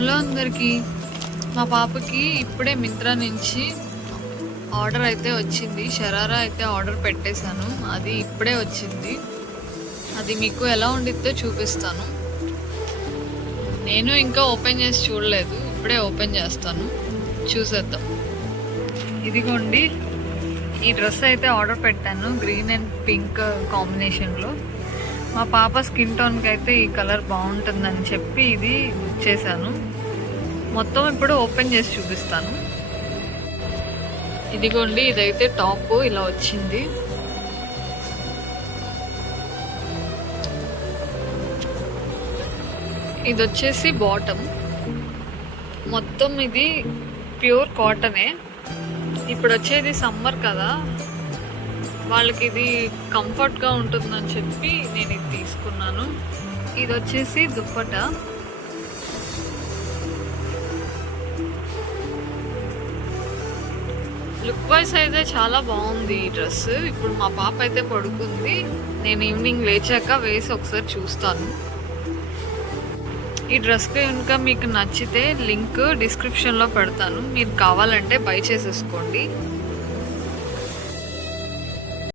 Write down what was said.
Hello అందరికీ. మా పాపకి ఇప్పుడే మింత్రా నుంచి ఆర్డర్ అయితే వచ్చింది. షరారా అయితే ఆర్డర్ పెట్టేశాను, అది ఇప్పుడే వచ్చింది. అది మీకు ఎలా ఉండిద్దో చూపిస్తాను. నేను ఇంకా ఓపెన్ చేసి చూడలేదు, ఇప్పుడే ఓపెన్ చేస్తాను, చూసేద్దాం. ఇదిగోండి, ఈ డ్రెస్ అయితే ఆర్డర్ పెట్టాను, గ్రీన్ అండ్ పింక్ కాంబినేషన్లో. మా పాప స్కిన్ టోన్కి అయితే ఈ కలర్ బాగుంటుందని చెప్పి ఇది బుక్ చేశాను. మొత్తం ఇప్పుడు ఓపెన్ చేసి చూపిస్తాను. ఇదిగోండి, ఇదైతే టాప్ ఇలా వచ్చింది. ఇది వచ్చేసి బాటమ్. మొత్తం ఇది ప్యూర్ కాటనే. ఇప్పుడు వచ్చేది సమ్మర్ కదా, వాళ్ళకి ఇది కంఫర్ట్గా ఉంటుందని చెప్పి నేను ఇది తీసుకున్నాను. ఇది వచ్చేసి దుప్పటా. లుక్ వైజ్ అయితే చాలా బాగుంది ఈ డ్రెస్. ఇప్పుడు మా పాప అయితే పడుకుంది, నేను ఈవినింగ్ లేచాక వేసి ఒకసారి చూస్తాను. ఈ డ్రెస్కి కనుక మీకు నచ్చితే లింక్ డిస్క్రిప్షన్లో పెడతాను, మీరు కావాలంటే బై చేసేసుకోండి.